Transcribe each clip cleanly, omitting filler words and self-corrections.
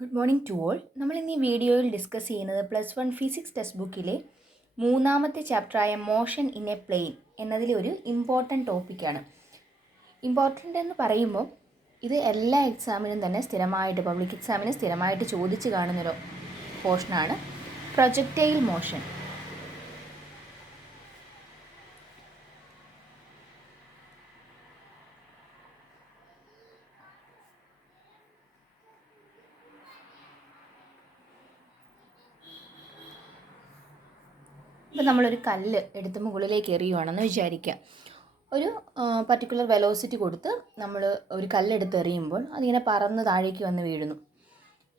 Good morning to all. നമ്മൾ ഇന്ന് ഈ വീഡിയോയിൽ ഡിസ്കസ് ചെയ്യുന്നത് +1 ഫിസിക്സ് ടെക്സ്റ്റ് ബുക്കിലെ 3ാമത്തെ ചാപ്റ്ററായ മോഷൻ ഇൻ എ പ്ലെയിൻ എന്നതിലെ ഒരു ഇമ്പോർട്ടൻറ്റ് ടോപ്പിക്കാണ്. ഇമ്പോർട്ടൻ്റ് എന്ന് പറയുമ്പോൾ ഇത് എല്ലാ എക്സാമിനും തന്നെ സ്ഥിരമായിട്ട് പബ്ലിക് എക്സാമിന് സ്ഥിരമായിട്ട് ചോദിച്ച് കാണുന്നൊരു പോർഷനാണ് പ്രൊജക്റ്റൈൽ മോഷൻ. ഇപ്പോൾ നമ്മളൊരു കല്ല് എടുത്ത് മുകളിലേക്ക് എറിയുവാണെന്ന് വിചാരിക്കുക. ഒരു പർട്ടിക്കുലർ വെലോസിറ്റി കൊടുത്ത് നമ്മൾ ഒരു കല്ലെടുത്ത് എറിയുമ്പോൾ അതിങ്ങനെ പറന്ന് താഴേക്ക് വന്ന് വീഴുന്നു.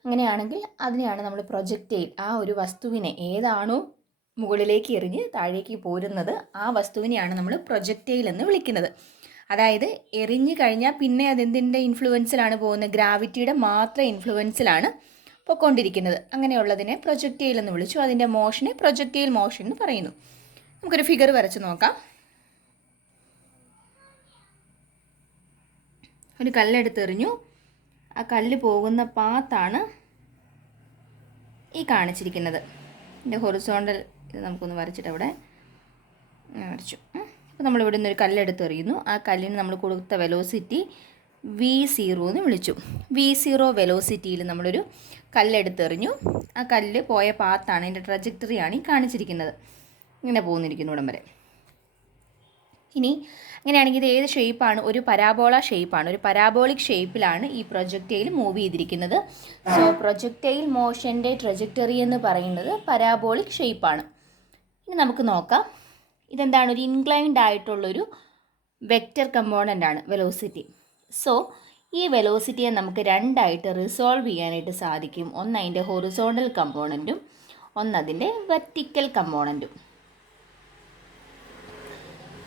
അങ്ങനെയാണെങ്കിൽ അതിനെയാണ് നമ്മൾ പ്രൊജക്റ്റൈൽ, ആ ഒരു വസ്തുവിനെ ഏതാണോ മുകളിലേക്ക് എറിഞ്ഞ് താഴേക്ക് പോരുന്നത് ആ വസ്തുവിനെയാണ് നമ്മൾ പ്രൊജക്റ്റൈൽ എന്ന് വിളിക്കുന്നത്. അതായത് എറിഞ്ഞു കഴിഞ്ഞാൽ പിന്നെ അതെന്തിൻ്റെ ഇൻഫ്ലുവൻസിലാണ് പോകുന്നത്? ഗ്രാവിറ്റിയുടെ മാത്രം ഇൻഫ്ലുവൻസിലാണ് പൊയ്ക്കൊണ്ടിരിക്കുന്നത്. അങ്ങനെയുള്ളതിനെ പ്രൊജക്റ്റൈൽ എന്ന് വിളിച്ചു. അതിൻ്റെ മോഷനെ പ്രൊജക്റ്റൈൽ മോഷൻ എന്ന് പറയുന്നു. നമുക്കൊരു ഫിഗർ വരച്ച് നോക്കാം. ഒരു കല്ലെടുത്തെറിഞ്ഞു, ആ കല്ല് പോകുന്ന പാത്താണ് ഈ കാണിച്ചിരിക്കുന്നത്. ഇതിൻ്റെ ഹൊറിസോണ്ടൽ ഇത് നമുക്കൊന്ന് വരച്ചിട്ട് അവിടെ വരച്ചു. അപ്പോൾ നമ്മളിവിടെ നിന്നൊരു കല്ലെടുത്തെറിയുന്നു. ആ കല്ലിന് നമ്മൾ കൊടുത്ത വെലോസിറ്റി v0 എന്ന് വിളിച്ചു. v0 വെലോസിറ്റിയിൽ നമ്മളൊരു കല്ലെടുത്തെറിഞ്ഞു. ആ കല്ല് പോയ പാത്താണ്, അതിൻ്റെ ട്രജക്ടറിയാണ് ഈ കാണിച്ചിരിക്കുന്നത്. ഇങ്ങനെ പോകുന്നിരിക്കുന്നു ഇവിടം വരെ. ഇനി അങ്ങനെയാണെങ്കിൽ ഇത് ഏത് ഷേപ്പാണ്? ഒരു പരാബോള ഷേപ്പാണ്. ഒരു പരാബോളിക് ഷേപ്പിലാണ് ഈ പ്രൊജക്റ്റൈൽ മൂവ് ചെയ്തിരിക്കുന്നത്. സോ പ്രൊജക്റ്റൈൽ മോഷൻ്റെ ട്രജക്ടറി എന്ന് പറയുന്നത് പരാബോളിക് ഷേപ്പാണ്. ഇനി നമുക്ക് നോക്കാം, ഇതെന്താണ്? ഒരു ഇൻക്ലൈൻഡ് ആയിട്ടുള്ളൊരു വെക്റ്റർ കമ്പോണൻ്റ് ആണ് വെലോസിറ്റി. സോ ഈ വെലോസിറ്റിയെ നമുക്ക് രണ്ടായിട്ട് റിസോൾവ് ചെയ്യാനായിട്ട് സാധിക്കും. ഒന്ന് അതിൻ്റെ ഹൊറിസോണ്ടൽ കമ്പോണൻറ്റും ഒന്നതിൻ്റെ വെർട്ടിക്കൽ കമ്പോണൻറ്റും.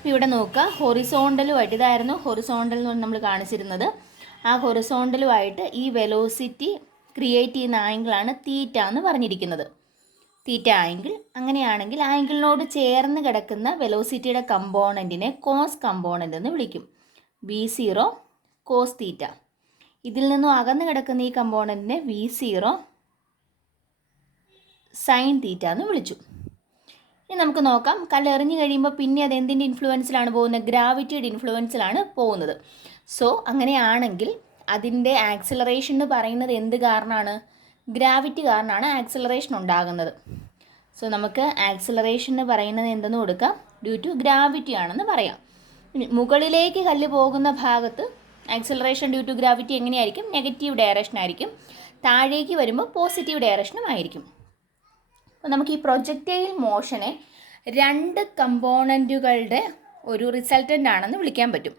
ഇവിടെ നോക്കുക, ഹൊറിസോണ്ടലുമായിട്ട് ഇതായിരുന്നു ഹൊറിസോണ്ടൽ എന്ന് നമ്മൾ കാണിച്ചിരുന്നത്. ആ ഹൊറിസോണ്ടലുമായിട്ട് ഈ വെലോസിറ്റി ക്രിയേറ്റ് ചെയ്യുന്ന ആംഗിളാണ് തീറ്റ എന്ന് പറഞ്ഞിരിക്കുന്നത്. Theta angle. അങ്ങനെയാണെങ്കിൽ ആംഗിളിനോട് ചേർന്ന് കിടക്കുന്ന വെലോസിറ്റിയുടെ കമ്പോണൻറ്റിനെ കോസ് കമ്പോണൻ്റ് എന്ന് വിളിക്കും. v0 cos theta. ഇതിൽ നിന്നും അകന്ന് കിടക്കുന്ന ഈ കമ്പോണൻറ്റിനെ v0 സൈൻ തീറ്റ എന്ന് വിളിച്ചു. ഇനി നമുക്ക് നോക്കാം, കല്ലെറിഞ്ഞു കഴിയുമ്പോൾ പിന്നെ അത് എന്തിൻ്റെ ഇൻഫ്ലുവൻസിലാണ് പോകുന്നത്? ഗ്രാവിറ്റിയുടെ ഇൻഫ്ലുവൻസിലാണ് പോകുന്നത്. സോ അങ്ങനെയാണെങ്കിൽ അതിൻ്റെ ആക്സിലറേഷൻ എന്ന് പറയുന്നത് എന്ത് കാരണമാണ്? ഗ്രാവിറ്റി കാരണമാണ് ആക്സിലറേഷൻ ഉണ്ടാകുന്നത്. സോ നമുക്ക് ആക്സിലറേഷൻ എന്ന് പറയുന്നത് എന്തെന്ന് കൊടുക്കാം? ഡ്യൂ ടു ഗ്രാവിറ്റി ആണെന്ന് പറയാം. മുകളിലേക്ക് കല്ല് പോകുന്ന ഭാഗത്ത് ആക്സിലറേഷൻ ഡ്യൂ ടു ഗ്രാവിറ്റി എങ്ങനെയായിരിക്കും? നെഗറ്റീവ് ഡയറക്ഷൻ ആയിരിക്കും. താഴേക്ക് വരുമ്പോൾ പോസിറ്റീവ് ഡയറക്ഷനും ആയിരിക്കും. അപ്പോൾ നമുക്ക് ഈ പ്രൊജക്റ്റൈൽ മോഷനെ രണ്ട് കമ്പോണൻറ്റുകളുടെ ഒരു റിസൾട്ടൻ്റ് ആണെന്ന് വിളിക്കാൻ പറ്റും.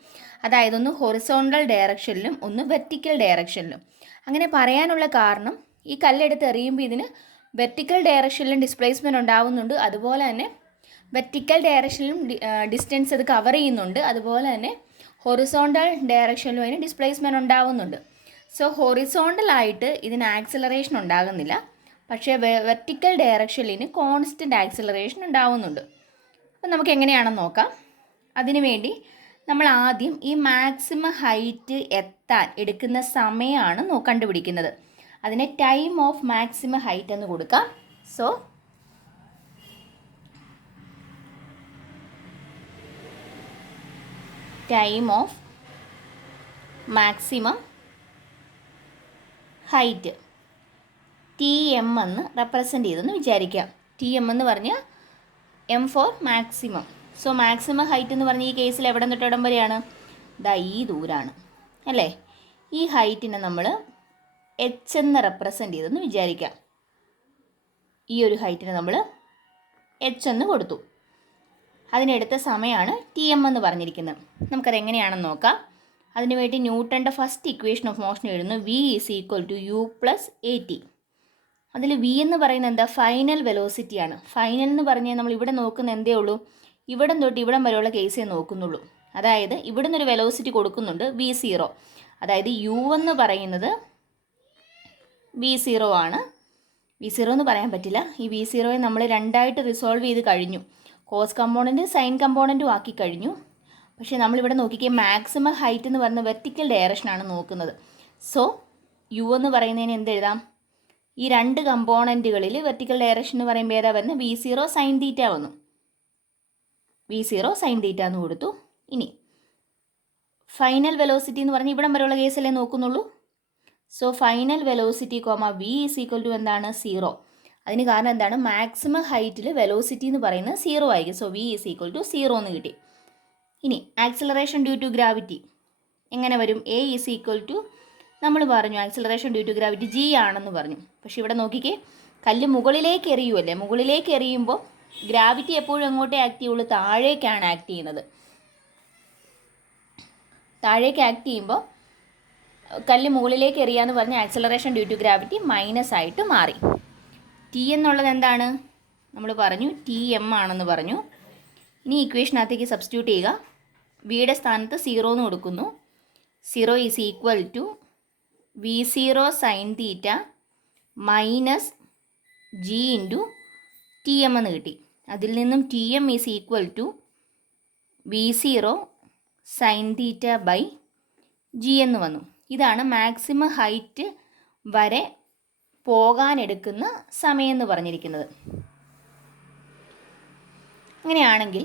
അതായത് ഒന്ന് ഹൊറിസോണ്ടൽ ഡയറക്ഷനിലും ഒന്ന് വെർട്ടിക്കൽ ഡയറക്ഷനിലും. അങ്ങനെ പറയാനുള്ള കാരണം, ഈ കല്ലെടുത്ത് എറിയുമ്പോൾ ഇതിന് വെർട്ടിക്കൽ ഡയറക്ഷനിലും ഡിസ്പ്ലേസ്മെൻറ്റ് ഉണ്ടാവുന്നുണ്ട്. അതുപോലെ തന്നെ വെർട്ടിക്കൽ ഡയറക്ഷനിലും ഡിസ്റ്റൻസ് അത് കവർ ചെയ്യുന്നുണ്ട്. അതുപോലെ തന്നെ ഹൊറിസോണ്ടൽ ഡയറക്ഷനിലും അതിന് ഡിസ്പ്ലേസ്മെൻറ്റ് ഉണ്ടാവുന്നുണ്ട്. സോ ഹൊറിസോണ്ടലായിട്ട് ഇതിന് ആക്സിലറേഷൻ ഉണ്ടാകുന്നില്ല, പക്ഷേ വെർട്ടിക്കൽ ഡയറക്ഷനിന് കോൺസ്റ്റൻറ്റ് ആക്സിലറേഷൻ ഉണ്ടാവുന്നുണ്ട്. അപ്പം നമുക്ക് എങ്ങനെയാണെന്ന് നോക്കാം. അതിനുവേണ്ടി നമ്മൾ ആദ്യം ഈ മാക്സിമം ഹൈറ്റ് എത്താൻ എടുക്കുന്ന സമയമാണ് കണ്ടുപിടിക്കുന്നത്. അതിനെ ടൈം ഓഫ് മാക്സിമം ഹൈറ്റ് എന്ന് കൊടുക്കാം. So time of maximum height TM എന്ന് റെപ്രസെൻ്റ് ചെയ്തെന്ന് വിചാരിക്കാം. TM എന്ന് പറഞ്ഞാൽ M for maximum. So maximum height എന്ന് പറഞ്ഞ ഈ കേസിൽ എവിടെ തൊട്ട് എവിടം വരെയാണ്? ഈ ദൂരാണ് അല്ലേ? ഈ ഹൈറ്റിനെ നമ്മൾ H എന്ന് റെപ്രസെൻ്റ് ചെയ്തെന്ന് വിചാരിക്കാം. ഈ ഒരു ഹൈറ്റിന് നമ്മൾ H എന്ന് കൊടുത്തു. അതിനെടുത്ത സമയമാണ് TM എന്ന് പറഞ്ഞിരിക്കുന്നത്. നമുക്കത് എങ്ങനെയാണെന്ന് നോക്കാം. അതിനുവേണ്ടി ന്യൂട്ടൻ്റെ ഫസ്റ്റ് ഇക്വേഷൻ ഓഫ് മോഷൻ എഴുതുന്നു. V = U + AT. അതിൽ V എന്ന് പറയുന്നത് എന്താ? ഫൈനൽ വെലോസിറ്റിയാണ്. ഫൈനൽ എന്ന് പറഞ്ഞാൽ നമ്മൾ ഇവിടെ നോക്കുന്ന എന്തേ ഉള്ളൂ? ഇവിടം തൊട്ട് ഇവിടം വരെയുള്ള കേസേ നോക്കുന്നുള്ളൂ. അതായത് ഇവിടെ നിന്നൊരു വെലോസിറ്റി കൊടുക്കുന്നുണ്ട് v0. അതായത് U എന്ന് പറയുന്നത് v0 ആണ്. v0 എന്ന് പറയാൻ പറ്റില്ല. ഈ v0യെ നമ്മൾ രണ്ടായിട്ട് റിസോൾവ് ചെയ്ത് കഴിഞ്ഞു. കോസ് കമ്പോണൻറ്റ് സൈൻ കമ്പോണൻറ്റും ആക്കി കഴിഞ്ഞു. പക്ഷേ നമ്മളിവിടെ നോക്കിക്കേ, മാക്സിമം ഹൈറ്റ് എന്ന് പറയുന്ന വെർട്ടിക്കൽ ഡയറക്ഷനാണ് നോക്കുന്നത്. സോ U എന്ന് പറയുന്നതിന് എന്തെഴുതാം? ഈ രണ്ട് കമ്പോണൻറ്റുകളിൽ വെർട്ടിക്കൽ ഡയറക്ഷൻ എന്ന് പറയുമ്പോൾ ഏതാ വരുന്നത്? V0 സൈൻ തീറ്റ വന്നു. V0 സൈൻ തീറ്റ എന്ന് കൊടുത്തു. ഇനി ഫൈനൽ വെലോസിറ്റി എന്ന് പറഞ്ഞാൽ ഇവിടം വരെയുള്ള കേസല്ലേ നോക്കുന്നുള്ളൂ. So final velocity V is equal to എന്താണ്? 0. അതിന് കാരണം എന്താണ്? മാക്സിമം ഹൈറ്റിൽ വെലോസിറ്റി എന്ന് പറയുന്നത് 0 ആയിരിക്കും. So V is equal to 0 എന്ന് കിട്ടി. ഇനി ആക്സിലറേഷൻ ഡ്യൂ ടു ഗ്രാവിറ്റി എങ്ങനെ വരും? A ഈസ് ഈക്വൽ ടു, നമ്മൾ പറഞ്ഞു acceleration due to gravity G ആണെന്ന് പറഞ്ഞു. പക്ഷേ ഇവിടെ നോക്കിക്കേ, കല്ല് മുകളിലേക്ക് എറിയുമല്ലേ. മുകളിലേക്ക് എറിയുമ്പോൾ ഗ്രാവിറ്റി എപ്പോഴും എങ്ങോട്ടേ ആക്ട് ചെയ്യുള്ളൂ? താഴേക്കാണ് ആക്ട് ചെയ്യുന്നത്. താഴേക്ക് ആക്ട് ചെയ്യുമ്പോൾ കല്ല് മുകളിലേക്ക് എറിയാന്ന് പറഞ്ഞാൽ acceleration due to gravity minus ആയിട്ട് മാറി. ടി എന്നുള്ളത് എന്താണ്? നമ്മൾ പറഞ്ഞു TM ആണെന്ന് പറഞ്ഞു. ഇനി ഇക്വേഷനകത്തേക്ക് സബ്സ്റ്റിറ്റ്യൂട്ട് ചെയ്യുക. വിയുടെ സ്ഥാനത്ത് 0 എന്ന് കൊടുക്കുന്നു. 0 is equal to V0 sine theta minus G into TM എന്ന് കിട്ടി. അതിൽ നിന്നും TM is equal to V0 sine theta by G എന്ന് വന്നു. ഇതാണ് മാക്സിമം ഹൈറ്റ് വരെ പോകാനെടുക്കുന്ന സമയം എന്ന് പറഞ്ഞിരിക്കുന്നത്. അങ്ങനെയാണെങ്കിൽ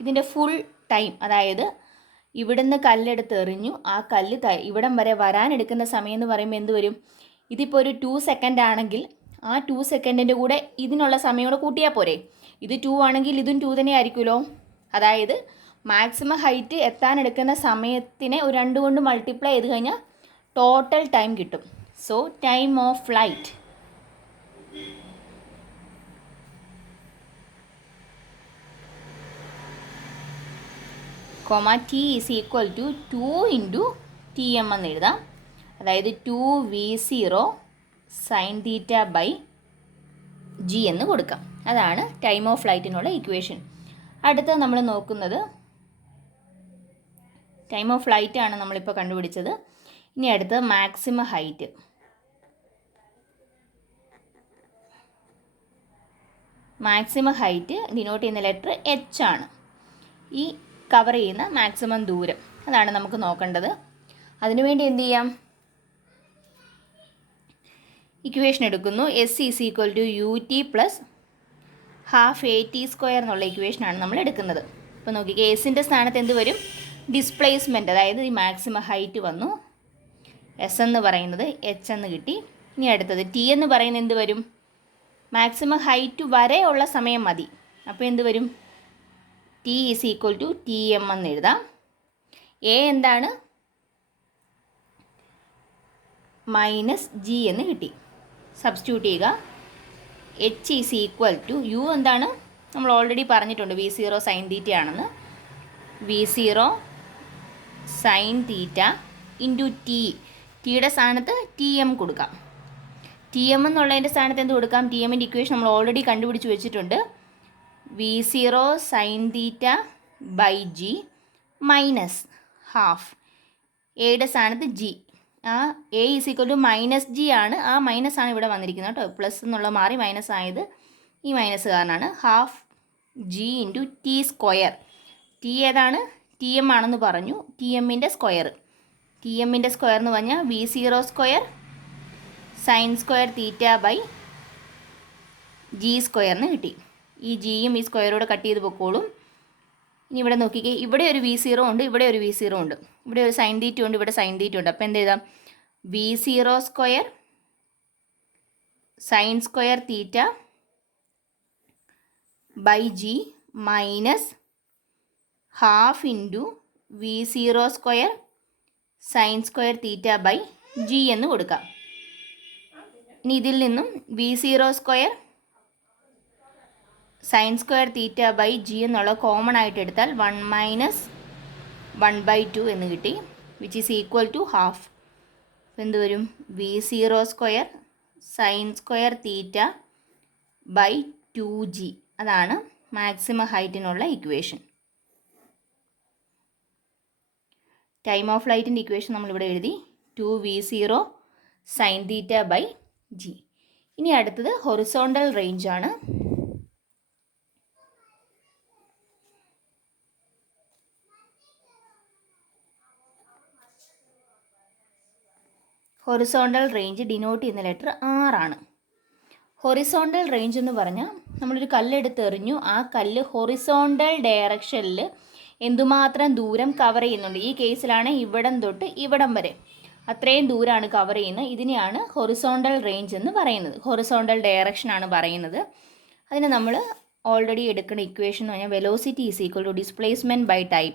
ഇതിൻ്റെ ഫുൾ ടൈം, അതായത് ഇവിടുന്ന് കല്ലെടുത്ത് എറിഞ്ഞു, ആ കല്ല് ഇവിടം വരെ വരാനെടുക്കുന്ന സമയം എന്ന് പറയുമ്പോൾ എന്ത് വരും? ഇതിപ്പോൾ ഒരു 2 സെക്കൻഡ് ആണെങ്കിൽ ആ 2 സെക്കൻഡിൻ്റെ കൂടെ ഇതിനുള്ള സമയം കൂടെ കൂട്ടിയാൽ പോരെ? ഇത് 2 ആണെങ്കിൽ ഇതും 2 തന്നെ ആയിരിക്കുമല്ലോ. അതായത് മാക്സിമം ഹൈറ്റ് എത്താനെടുക്കുന്ന സമയത്തിനെ ഒരു 2 കൊണ്ട് മൾട്ടിപ്ലൈ ചെയ്ത് കഴിഞ്ഞാൽ ടോട്ടൽ ടൈം കിട്ടും. So time of flight T is equal to 2 into TM എന്ന് എഴുതാം. അതായത് 2V0 sine theta by G എന്ന് കൊടുക്കാം. അതാണ് ടൈം ഓഫ് ഫ്ലൈറ്റിനുള്ള ഇക്വേഷൻ. അടുത്തത് നമ്മൾ നോക്കുന്നത് ടൈം ഓഫ് ഫ്ലൈറ്റ് ആണ് നമ്മളിപ്പോൾ കണ്ടുപിടിച്ചത്. ഇനി അടുത്തത് maximum height. Maximum height denote ചെയ്യുന്ന ലെറ്റർ H ആണ്. ഈ കവർ ചെയ്യുന്ന മാക്സിമം ദൂരം അതാണ് നമുക്ക് നോക്കേണ്ടത്. അതിനുവേണ്ടി എന്ത് ചെയ്യാം? ഇക്വേഷൻ എടുക്കുന്നു. S is equal to UT plus half AT² എന്നുള്ള ഇക്വേഷനാണ് നമ്മൾ എടുക്കുന്നത്. അപ്പോൾ നോക്കിക്കേ, എസിൻ്റെ സ്ഥാനത്ത് എന്ത് വരും? ഡിസ്പ്ലേസ്മെൻറ്റ്, അതായത് ഈ മാക്സിമം ഹൈറ്റ് വന്നു. S എന്ന് പറയുന്നത് H എന്ന് കിട്ടി. ഇനി അടുത്തത് T എന്ന് പറയുന്നത് എന്ത് വരും? മാക്സിമം ഹൈറ്റ് വരെ ഉള്ള സമയം മതി. അപ്പോൾ എന്ത് വരും? T is equal to TM എന്ന് എഴുതാം. A എന്താണ്? മൈനസ് G എന്ന് കിട്ടി. സബ്സ്റ്റിറ്റ്യൂട്ട് ചെയ്യുക. H is equal to U എന്താണ്? നമ്മൾ ഓൾറെഡി പറഞ്ഞിട്ടുണ്ട് V0 സൈൻ തീറ്റ ആണെന്ന്. V0 സൈൻ തീറ്റ ഇൻറ്റു ടിയുടെ സ്ഥാനത്ത് TM കൊടുക്കാം. TM എന്നുള്ളതിൻ്റെ സ്ഥാനത്ത് എന്ത് കൊടുക്കാം? TMൻ്റെ ഇക്വേഷൻ നമ്മൾ ഓൾറെഡി കണ്ടുപിടിച്ച് വെച്ചിട്ടുണ്ട്. V0 sine theta by G minus half എയുടെ സ്ഥാനത്ത് G. ആ A is equal to minus G ആണ്. ആ മൈനസ് ആണ് ഇവിടെ വന്നിരിക്കുന്നത് കേട്ടോ. പ്ലസ് എന്നുള്ള മാറി മൈനസ് ആയത് ഈ മൈനസ് കാരണമാണ്. Half G into T². T ഏതാണ്? TM ആണെന്ന് പറഞ്ഞു. TMൻ്റെ സ്ക്വയർ. TMൻ്റെ സ്ക്വയർ എന്ന് പറഞ്ഞാൽ V0² sine square theta by G² എന്ന് കിട്ടി. ഈ ജിയും ഈ സ്ക്വയറോടെ കട്ട് ചെയ്ത് പൊക്കോളും. ഇനി ഇവിടെ നോക്കിക്കേ, ഇവിടെ ഒരു V0 ഉണ്ട്, ഇവിടെ ഒരു V0 ഉണ്ട്, ഇവിടെ ഒരു സൈൻ തീറ്റ ഉണ്ട്, ഇവിടെ സൈൻ തീറ്റ ഉണ്ട്. അപ്പോൾ എന്ത് എഴുതാം? V0² sine square theta by G minus half into V0² sine square theta by G എന്ന് കൊടുക്കാം. ഇനി ഇതിൽ നിന്നും V0² sine square theta by G എന്നുള്ള കോമൺ ആയിട്ട് എടുത്താൽ 1 മൈനസ് 1/2 എന്ന് കിട്ടി, which is equal to half. എന്ത് വരും? V0² sine square theta by 2G. അതാണ് മാക്സിമം ഹൈറ്റിനുള്ള ഇക്വേഷൻ. ടൈം ഓഫ് ഫ്ലൈറ്റിൻ്റെ ഇക്വേഷൻ നമ്മളിവിടെ എഴുതി. 2V0 sine theta by G. ഇനി അടുത്തത് ഹൊറിസോണ്ടൽ റേഞ്ച് ആണ്. ഹൊറിസോണ്ടൽ റേഞ്ച് ഡിനോട്ട് ചെയ്യുന്ന ലെറ്റർ R ആണ്. ഹൊറിസോണ്ടൽ റേഞ്ച് എന്ന് പറഞ്ഞാൽ നമ്മളൊരു കല്ലെടുത്ത് എറിഞ്ഞു, ആ കല്ല് ഹൊറിസോണ്ടൽ ഡയറക്ഷനിൽ എന്തുമാത്രം ദൂരം കവർ ചെയ്യുന്നുണ്ട്. ഈ കേസിലാണ് ഇവിടം തൊട്ട് ഇവിടം വരെ അത്രയും ദൂരമാണ് കവർ ചെയ്യുന്നത്. ഇതിനെയാണ് ഹൊറിസോണ്ടൽ റേഞ്ച് എന്ന് പറയുന്നത്. ഹൊറിസോണ്ടൽ ഡയറക്ഷനാണ് പറയുന്നത്. അതിന് നമ്മൾ ഓൾറെഡി എടുക്കുന്ന ഇക്വേഷൻ എന്ന് പറഞ്ഞാൽ velocity is equal to displacement by time.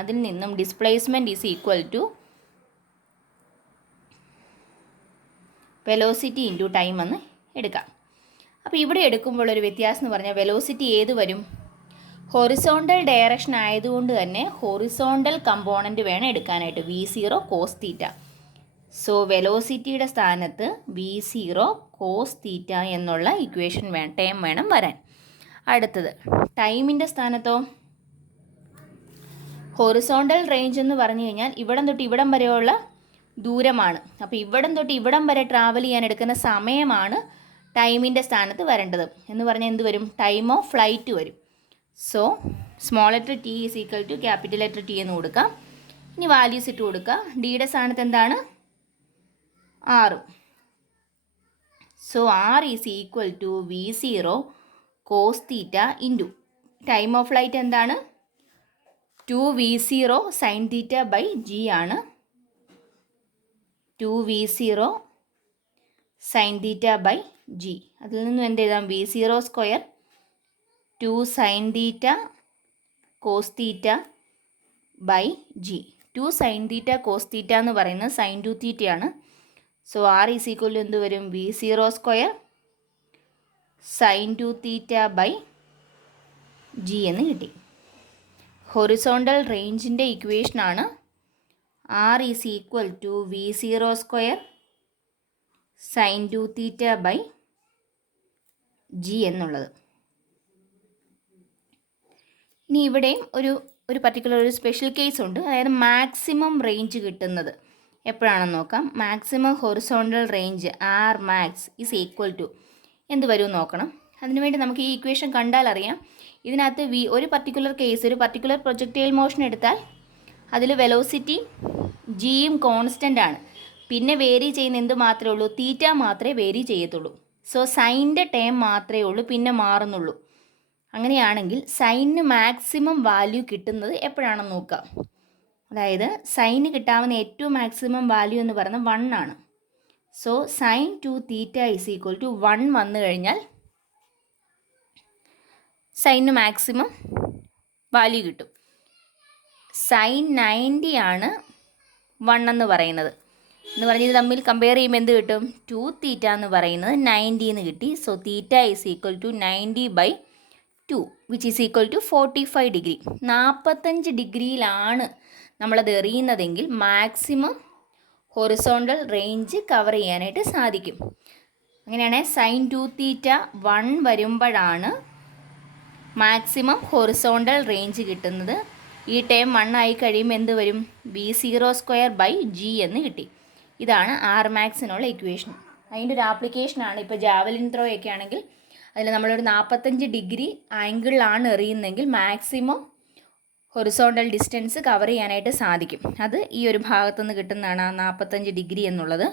അതിൽ നിന്നും displacement is equal to velocity into time എന്ന് എടുക്കാം. അപ്പോൾ ഇവിടെ എടുക്കുമ്പോൾ ഒരു വ്യത്യാസം എന്ന് പറഞ്ഞാൽ വെലോസിറ്റി ഏത് വരും? ഹൊറിസോണ്ടൽ ഡയറക്ഷൻ ആയതുകൊണ്ട് തന്നെ ഹൊറിസോണ്ടൽ കമ്പോണൻറ്റ് വേണം എടുക്കാനായിട്ട്, V0 cos തീറ്റ. സോ വെലോസിറ്റിയുടെ സ്ഥാനത്ത് V0 cos തീറ്റ എന്നുള്ള ഇക്വേഷൻ ടേം വേണം വരാൻ. അടുത്തത് ടൈമിൻ്റെ സ്ഥാനത്തോ ഹൊറിസോണ്ടൽ റേഞ്ച് എന്ന് പറഞ്ഞു കഴിഞ്ഞാൽ ഇവിടം തൊട്ട് ഇവിടം വരെയുള്ള ദൂരമാണ്. അപ്പോൾ ഇവിടം തൊട്ട് ഇവിടം വരെ ട്രാവൽ ചെയ്യാൻ എടുക്കുന്ന സമയമാണ് ടൈമിൻ്റെ സ്ഥാനത്ത് വരേണ്ടത്. എന്ന് പറഞ്ഞാൽ എന്ത് വരും? ടൈം ഓഫ് ഫ്ലൈറ്റ് വരും. So small letter T is equal to capital letter T എന്ന് കൊടുക്കാം. ഇനി വാല്യൂസ് ഇട്ട് കൊടുക്കുക. ഡിയുടെ സ്ഥാനത്ത് എന്താണ്? 6. So R is equal to V0 cos theta into time of flight എന്താണ്? 2V0 sin theta by G ആണ്. 2V0 sin theta by G. അതിൽ നിന്നും എന്ത് എഴുതാം? V0 square 2 sin theta cos theta by G. 2 sin theta cos theta എന്ന് പറയുന്നത് sin 2 തീറ്റയാണ്. So R is equal to എന്ത് വരും? V0 square sin 2 theta by G എന്ന് കിട്ടി. ഹൊറിസോണ്ടൽ റേഞ്ചിൻ്റെ ഇക്വേഷനാണ് R is equal to V0 square sin 2 theta by G എന്നുള്ളത്. ഇനി ഇവിടെയും ഒരു പർട്ടിക്കുലർ ഒരു സ്പെഷ്യൽ കേസ് ഉണ്ട്. അതായത് മാക്സിമം റേഞ്ച് കിട്ടുന്നത് എപ്പോഴാണെന്ന് നോക്കാം. Maximum horizontal range R max is equal to എന്ത് വരും നോക്കണം. അതിനുവേണ്ടി നമുക്ക് ഈ ഇക്വേഷൻ കണ്ടാൽ അറിയാം. ഇതിനകത്ത് ഒരു പർട്ടിക്കുലർ കേസ്, ഒരു പർട്ടിക്കുലർ പ്രൊജക്റ്റൈൽ മോഷൻ എടുത്താൽ അതിൽ വെലോസിറ്റി ജിയും കോൺസ്റ്റൻ്റ് ആണ്. പിന്നെ വേരി ചെയ്യുന്ന എന്ത് മാത്രമേ ഉള്ളൂ? തീറ്റ മാത്രമേ വേരി ചെയ്യത്തുള്ളൂ. സോ സൈൻ്റെ ടേം മാത്രമേ ഉള്ളൂ പിന്നെ മാറുന്നുള്ളൂ. അങ്ങനെയാണെങ്കിൽ സൈനിന് മാക്സിമം വാല്യൂ കിട്ടുന്നത് എപ്പോഴാണെന്ന് നോക്കാം. അതായത് സൈന് കിട്ടാവുന്ന ഏറ്റവും മാക്സിമം വാല്യൂ എന്ന് പറയുന്നത് 1 ആണ്. So sin 2 theta is equal to 1 വന്നു കഴിഞ്ഞാൽ സൈനിന് മാക്സിമം വാല്യൂ കിട്ടും. sin 90 ആണ് 1 എന്ന് പറയുന്നത്. എന്ന് പറഞ്ഞ് ഇത് തമ്മിൽ കമ്പയർ ചെയ്യുമ്പോൾ എന്ത് കിട്ടും? 2 തീറ്റ എന്ന് പറയുന്നത് 90 എന്ന് കിട്ടി. So theta is equal to 90/2 which is equal to 45 degree. 45 ഡിഗ്രിയിലാണ് നമ്മളത് എറിയുന്നതെങ്കിൽ മാക്സിമം ഹൊറിസോണ്ടൽ റേഞ്ച് കവർ ചെയ്യാനായിട്ട് സാധിക്കും. അങ്ങനെയാണെങ്കിൽ sin 2 തീറ്റ 1 വരുമ്പോഴാണ് മാക്സിമം ഹൊറിസോണ്ടൽ റേഞ്ച് കിട്ടുന്നത്. ഈ ടേം 1 ആയി കഴിയുമ്പോൾ എന്ത് വരും? V0 സ്ക്വയർ ബൈ G എന്ന് കിട്ടി. ഇതാണ് R മാക്സിനുള്ള ഇക്വേഷൻ. അതിൻ്റെ ഒരു ആപ്ലിക്കേഷനാണ് ഇപ്പോൾ ജാവലിൻ ത്രോ ഒക്കെ ആണെങ്കിൽ അതിൽ നമ്മളൊരു 45 ഡിഗ്രി ആംഗിളിലാണ് എറിയുന്നതെങ്കിൽ മാക്സിമം ഹൊറിസോണ്ടൽ ഡിസ്റ്റൻസ് കവർ ചെയ്യാനായിട്ട് സാധിക്കും. അത് ഈ ഒരു ഭാഗത്തുനിന്ന് കിട്ടുന്നതാണ് ആ 45 ഡിഗ്രി എന്നുള്ളത്.